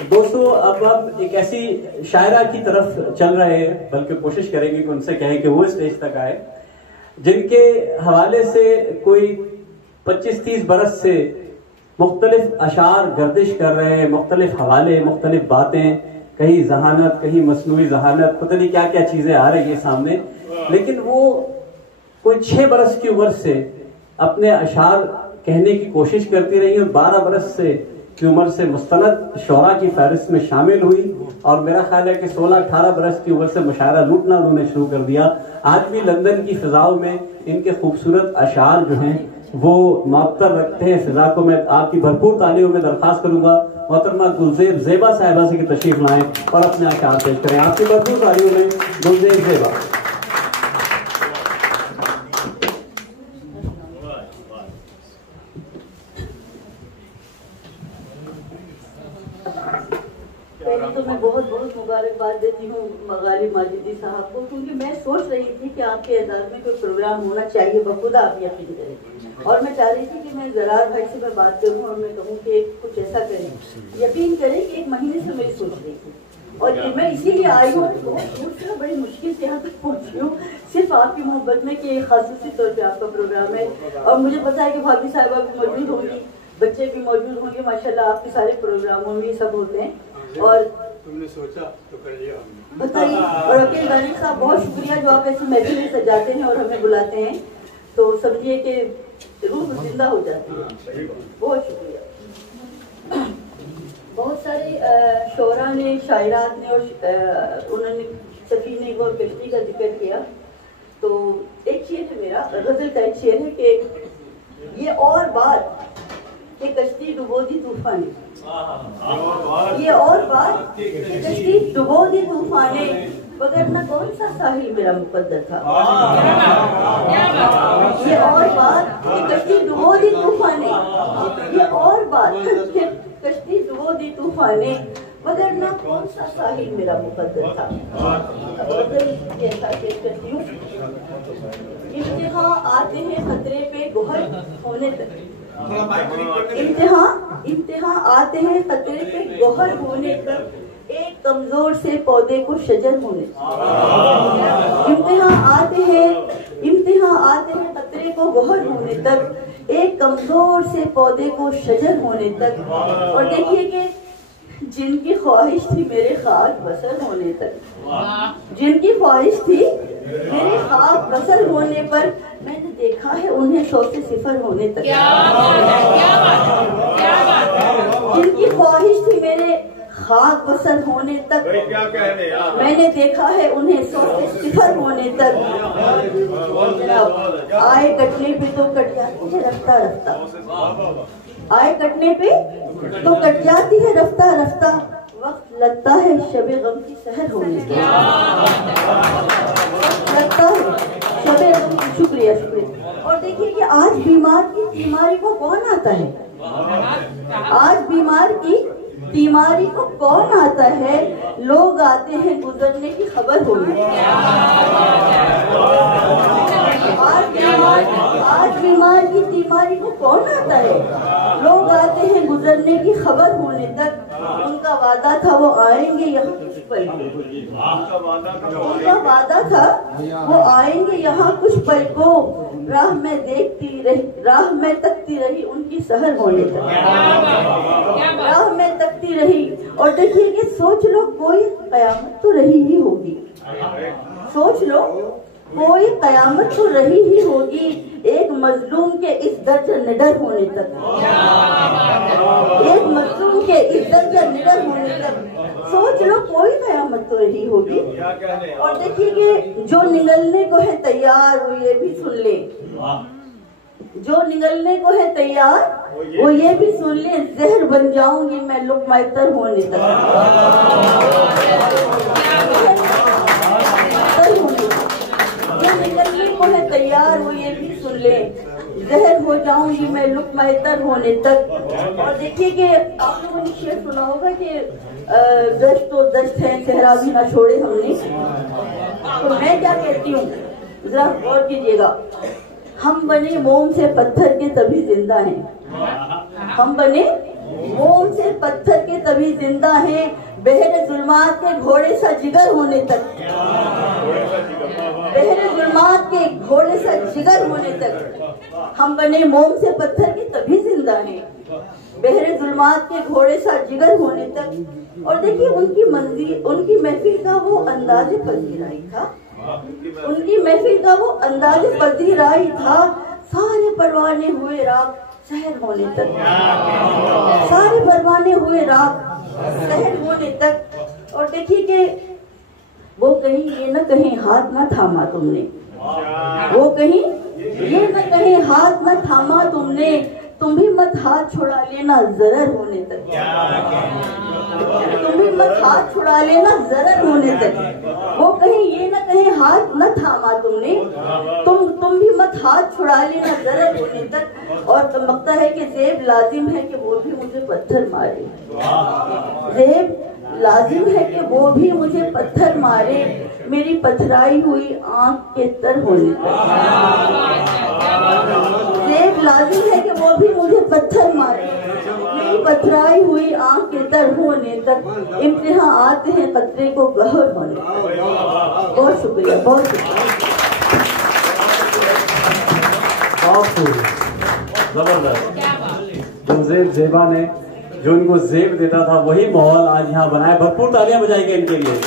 दोस्तों अब एक ऐसी शायरा की तरफ चल रहे हैं, बल्कि कोशिश करेंगे कि उनसे कहें कि वो स्टेज तक आए, जिनके हवाले से कोई 25-30 बरस से मुख्तलिफ अशार गर्दिश कर रहे हैं, मुख्तलिफ हवाले, मुख्तलिफ बातें, कहीं जहानत, कहीं मसनूई जहानत, पता नहीं क्या क्या चीजें आ रही है सामने। लेकिन वो कोई 6 बरस की उम्र से अपने अशार कहने की कोशिश करती रही और 12 बरस से की उम्र से मुस्तनद शोरा की फहरिस्त में शामिल हुई और मेरा ख्याल है कि 16-18 बरस की उम्र से मुशायरा लूटना उन्होंने शुरू कर दिया। आज भी लंदन की फिजाओं में इनके खूबसूरत अशार जो हैं वो मअत्तर रखते हैं फिजा को। मैं आपकी भरपूर तालियों में दरख्वास्त करूंगा मोहतरमा गुलजेब ज़ेबा साहिबा से कि तशरीफ लाएं और अपने अशार पेश करें। आपकी भरपूर तालियों में गुलजेब ज़ेबा। तो मैं बहुत बहुत मुबारकबाद देती हूँ मगाली माजिदी साहब को, क्योंकि मैं सोच रही थी कि आपके एजाज में कोई प्रोग्राम होना चाहिए, बखुदा आप यकीन करें। और मैं चाह रही थी कि मैं ज़रार भाई से मैं बात करूँ और मैं कहूँ कि कुछ ऐसा करें। यकीन करें कि 1 महीने से मेरी सोच रही थी और मैं इसीलिए आई हूँ, बहुत दूर से बड़ी मुश्किल से यहाँ तक पहुँची हूँ सिर्फ आपकी मोहब्बत में कि खासूसी तौर पर आपका प्रोग्राम है। और मुझे पता है कि भाभी साहिबा भी मौजूद होंगी, बच्चे भी मौजूद होंगे, माशाल्लाह आपके सारे प्रोग्रामों में सब होते हैं। और तुमने सोचा तो कर लिया बताइए। और अकील गानी साहब बहुत शुक्रिया जो आप ऐसी महफिल में सजाते हैं और हमें बुलाते हैं, तो समझिए कि रूह जिंदा हो जाती है। बहुत शुक्रिया। बहुत सारे शोरा ने, शायरात ने और उन्होंने सफीने और कश्ती का जिक्र किया। तो एक शेर है मेरा, गजल का एक शेर है कि ये और बात कि कश्ती डुबो दी तूफान, ये और बात कि कश्ती डुबो दी तूफाने, वगरना कौन सा साहिल मेरा मुकद्दर था। ये और बात कि कश्ती डुबो दी तूफाने, ये और बात कि कश्ती डुबो दी तूफाने, वगरना कौन सा साहिल मेरा मुकद्दर था। ऐसा पेश करती हूँ। इम्तिहान आते हैं खतरे पे गोहर होने तक, इम्तिहान आते हैं खतरे पे गोहर होने तक, एक कमजोर से पौधे को शजर होने तक। इम्तिहान आते हैं खतरे को गोहर होने तक, एक कमजोर से पौधे को शजर होने तक। और देखिए कि जिनकी ख्वाहिश थी मेरे खाक बसर होने तक, जिनकी ख्वाहिश थी मेरे खाक बसर होने पर, मैंने देखा है उन्हें 100 से 0 होने तक। जिनकी ख्वाहिश थी मेरे खाक बसर होने तक, मैंने देखा है उन्हें 100 से 0 होने तक। आए कटने पे तो कट जाती है रफ्ता रफ्ता, आए कटने पे तो कट जाती है रफ्ता रफ्ता, वक्त लगता है शबे गम की सहर होने के, लगता है शबे गम की। शुक्रिया शुक्रिया। और देखिए कि आज बीमार की बीमारी को कौन आता है, आज बीमार की बीमारी को कौन आता है, लोग आते हैं गुजरने की खबर होने। आज बीमार की बीमारी को कौन आता है, लोग आते हैं गुजरने की खबर होने तक। उनका वादा था वो आएंगे यहाँ कुछ पल को, उनका वादा था वो आएंगे यहाँ कुछ पल को, राह में देखती रही, राह में तकती रही उनकी सहर होने तक, राह में तकती रही। और देखिए कि सोच लो कोई कयामत तो रही ही होगी, सोच लो कोई कयामत तो रही ही होगी, एक मजलूम के इस दर्ज निडर होने तक, एक मजलूम के इस दर्ज निडर होने तक। सोच लो कोई कयामत तो रही होगी। और देखिए कि जो निगलने को है तैयार वो ये भी सुन ले, जो निगलने को है तैयार वो ये भी सुन ले, जहर बन जाऊंगी मैं लुक़मा तर होने तक। जो निगलने को है तैयार वो ये भी सुन ले, जहर हो जाऊंगी मैं लुक़मा तर होने तक। और देखिए कि आप लोगों ने शेर सुना होगा कि दस्त तो दस्त है चेहरा भी ना छोड़े हमने। तो मैं क्या कहती हूँ, जरा गौर कीजिएगा, हम बने मोम से पत्थर के तभी जिंदा हैं, हम बने मोम से पत्थर के तभी जिंदा हैं, बहरे जुल्मात के घोड़े सा जिगर होने तक, बहरे जुल्मात के घोड़े सा जिगर होने तक हम बने मोम से पत्थर के तभी जिंदा हैं, बहरे जुल्मात के घोड़े सा जिगर होने तक। और देखिए उनकी मंजिल, उनकी महफिल का वो अंदाज पजीराई था, उनकी महफिल का वो अंदाज पजीराई था। सारे परवाने हुए रात शहर होने तक, सारे परवाने हुए रात शहर होने तक। और देखिए कि वो कहीं ये न कहीं हाथ न थामा तुमने, वो कहीं ये न कहीं हाथ न थामा तुमने, तुम भी मत हाथ छुड़ा लेना जरर होने तक, तुम भी मत हाथ छुड़ा लेना जरर होने तक। वो कहीं ये न कहीं हाथ न थामा तुमने, तुम भी मत हाथ छुड़ा लेना जरर होने तक। और चमकता है कि ज़ेब लाजिम है कि वो भी मुझे पत्थर मारे, ज़ेब लाजिम है कि वो भी मुझे पत्थर मारे, मेरी पथराई हुई आंख के तर होने तक। ज़ेब लाजिम है कि वो भी मुझे पत्थर मारे, मेरी पथराई हुई आंख के तर होने तक। इम्तिहान आते हैं कतरे को गहर होने तक। बहुत शुक्रिया, बहुत शुक्रिया। जबरदस्त। जो ज़ेब ज़ेबा ने जो इनको ज़ेब देता था वही माहौल आज यहाँ बनाया। भरपूर तालियां बजाएंगे इनके लिए।